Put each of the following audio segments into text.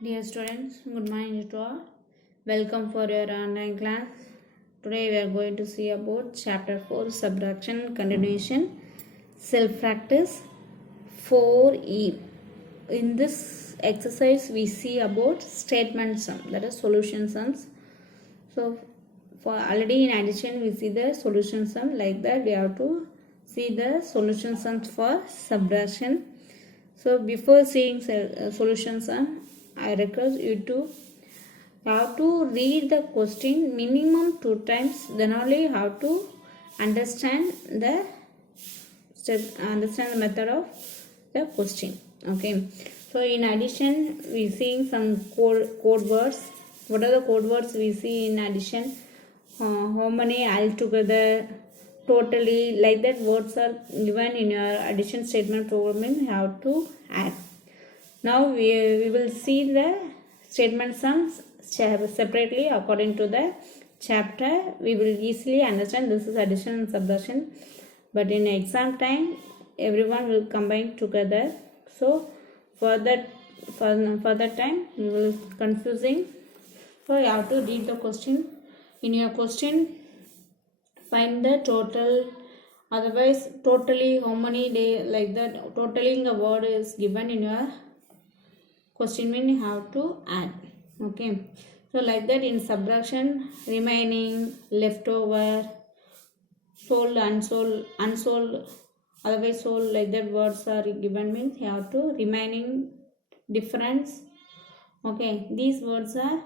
Dear students, good morning to all. Welcome for your online class. Today we are going to see about chapter 4 subtraction continuation self practice 4E. In this exercise we see about statement sum, that is solution sums. So for already in addition we see the solution sum, like that we have to see the solution sums for subtraction. So before seeing solution sum, I request you to have to read the question minimum 2 times, then only have to understand the method of the question. Okay, so in addition we seeing some code words. What are the code words we see in addition? How many altogether, totally, like that words are given in your addition statement programming. You have to add. Now we will see the statement sums separately according to the chapter. We will easily understand this is addition and subtraction, but in exam time everyone will combine together. So for that time we will confusing. So you have to read the question. In your question, find the total. Otherwise, totally how many days, like that, totaling a word is given in your question, mean you have to add. Okay, so like that in subtraction, remaining, leftover, sold, unsold, otherwise sold, like that words are given, means you have to remaining, difference. Okay, these words are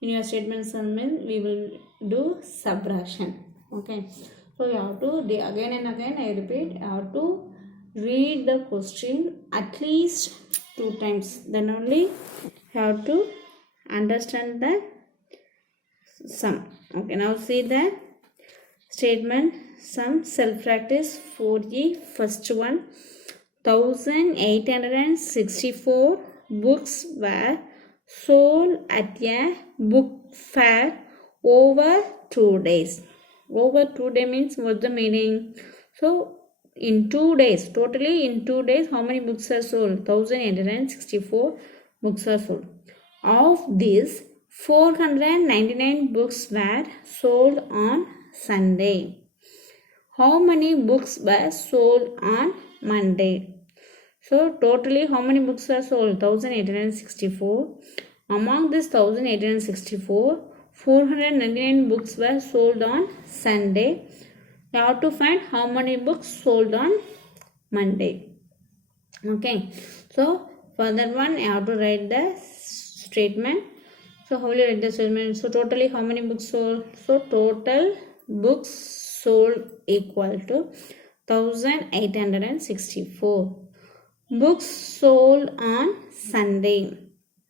in your statement sum, means we will do subtraction. Okay, so you have to again and again, I repeat, you have to read the question at least 2 times, then only you have to understand the sum. Okay, now see the statement sum self practice 4E. First one, 1864 books were sold at a book fair over 2 days. Over 2 days means what's the meaning? So in 2 days, totally in 2 days, how many books are sold? 1864 books are sold. Of this, 499 books were sold on Sunday. How many books were sold on Monday? So totally how many books are sold? 1864. Among this 1864, 499 books were sold on Sunday. You have to find how many books sold on Monday. Okay, so for that one you have to write the statement. So how will you write the statement? So totally how many books sold? So total books sold equal to 1864. Books sold on Sunday.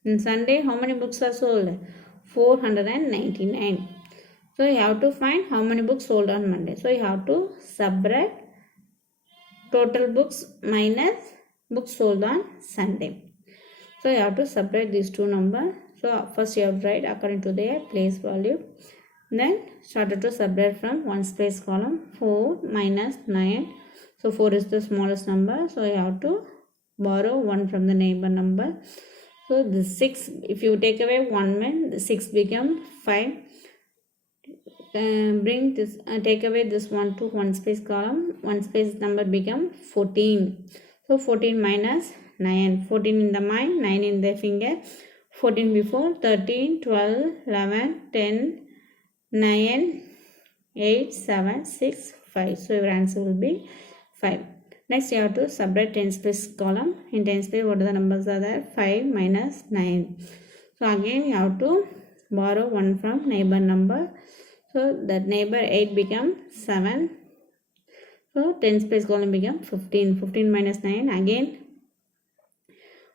In Sunday how many books are sold? 499. So you have to find how many books sold on Monday. So you have to subtract total books minus books sold on Sunday. So you have to separate these two numbers. So first you have to write according to their place value. Then started to separate from ones place column. 4 minus 9. So 4 is the smallest number. So you have to borrow 1 from the neighbor number. So the 6, if you take away 1 mean the 6 become 5. Bring this, take away this 1 to one space column. One space number become 14. So 14 minus 9. 14 in the mind, 9 in the finger. 14 before, 13, 12, 11, 10, 9, 8, 7, 6, 5. So your answer will be 5. Next you have to subtract 10 space column. In 10 space what are the numbers are there? 5 minus 9. So again you have to borrow 1 from neighbor number. So that neighbor 8 become 7. So 10 space column become 15. 15 minus 9 again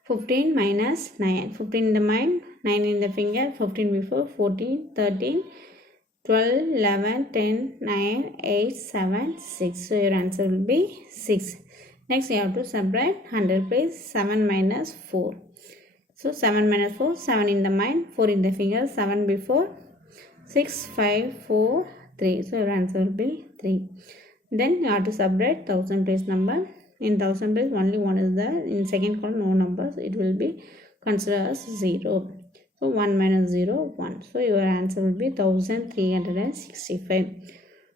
15 minus 9. 15 in the mind, 9 in the finger. 15 before, 14, 13, 12, 11, 10, 9, 8, 7, 6. So your answer will be 6. Next you have to subtract 100 place. 7 minus 4. So 7 minus 4, 7 in the mind, 4 in the finger. 7 before, 6, 5, 4, 3. So your answer will be 3. Then you have to subtract 1000 place number. In 1000 place only one is there. In second column no numbers. It will be consider as 0. So 1 minus 0, 1. So your answer will be 1365.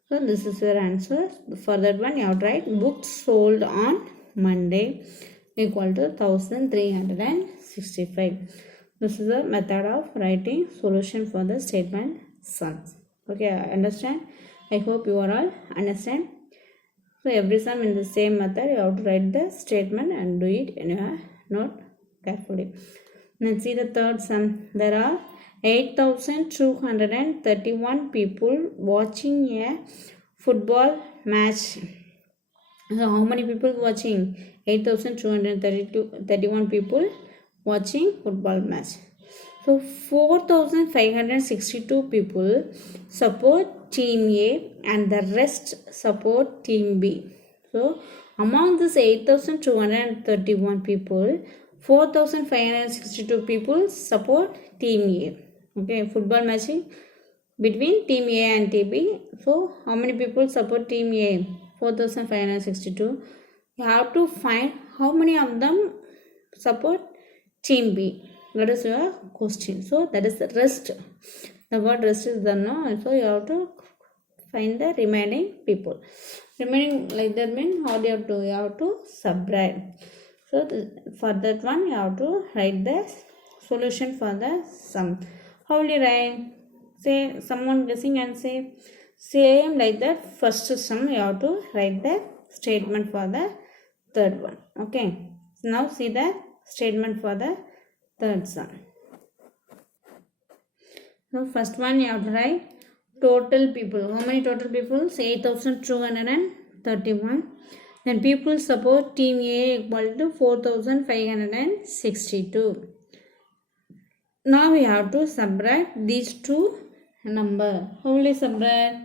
So this is your answer. For that one you have to write books sold on Monday equal to 1365. This is the method of writing solution for the statement sums. Okay, understand? I hope you are all understand. So every sum in the same method you have to write the statement and do it in your note carefully. Let's see the third sum. There are 8,231 people watching a football match. So how many people watching? 8,231 people watching football match. So 4,562 people support team A and the rest support team B. So among this 8,231 people, 4,562 people support team A. Okay, football matching between team A and team B. So how many people support team A? 4,562. You have to find how many of them support team B. That is your question. So that is the rest. The word rest is the no. So you have to find the remaining people. Remaining like that means how do you have to? You have to subtract. So for that one you have to write the solution for the sum. How will you write? Say someone guessing and say same like that. First sum you have to write the statement for the third one. Okay. So now see the statement for the third sum. So first one you have to write total people. How many total people? 8,231. Then people support team A equal to 4,562. Now we have to subtract these two number. How will you subtract?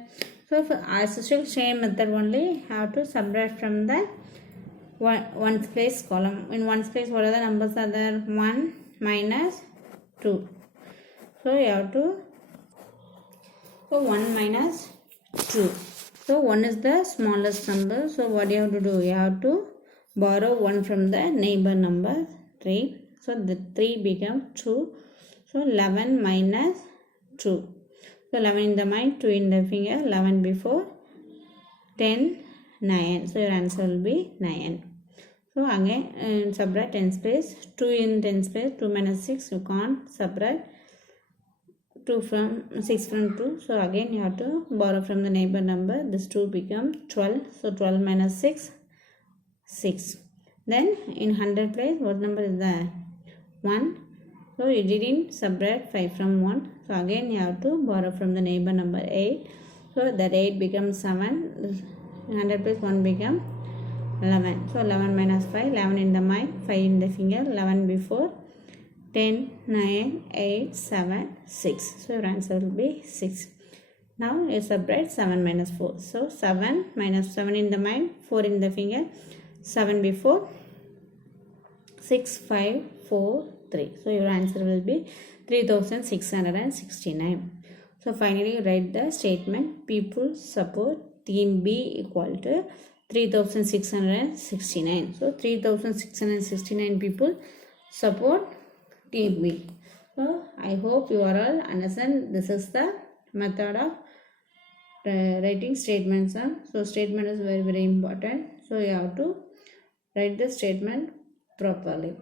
So for as usual same method only have to subtract from the ones place column. In ones place what are the numbers are there? 1 minus 2. So you have to 1 minus 2. So 1 is the smallest number. So what you have to do? You have to borrow 1 from the neighbor number 3. So the 3 become 2. So 11 minus 2. So 11 in the mind, 2 in the finger, 11 before, 10, 9. So your answer will be 9. So again subtract 10's place, 2 in 10's place, 2 minus 6 you can't subtract. 2 from 6 from 2. So again you have to borrow from the neighbor number. This 2 become 12. So 12 minus 6, 6. Then in 100 place what number is there? 1. So you didn't subtract 5 from 1. So again you have to borrow from the neighbor number 8. So that 8 becomes 7. In 100 place 1 become 11. So 11 minus 5. 11 in the mind, 5 in the finger, 11 before, 10, 9, 8, 7, 6. So your answer will be 6. Now you subtract 7 minus 4. So 7 minus 7 in the mind, 4 in the finger, 7 before, 6, 5, 4, 3. So your answer will be 3,669. So finally write the statement people support team B equal to 3,669. So 3,669 people support team B. So I hope you are all understand. This is the method of writing statements. So statement is very very important. So you have to write the statement properly.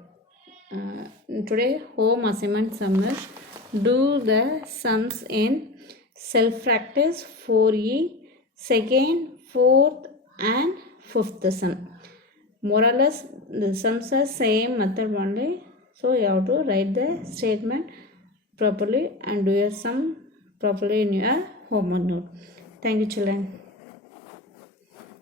Today home assignment sum is do the sums in self practice 4E, second, fourth and fifth sum. More or less the sums are same method only. So you have to write the statement properly and do your sum properly in your homework note. Thank you children.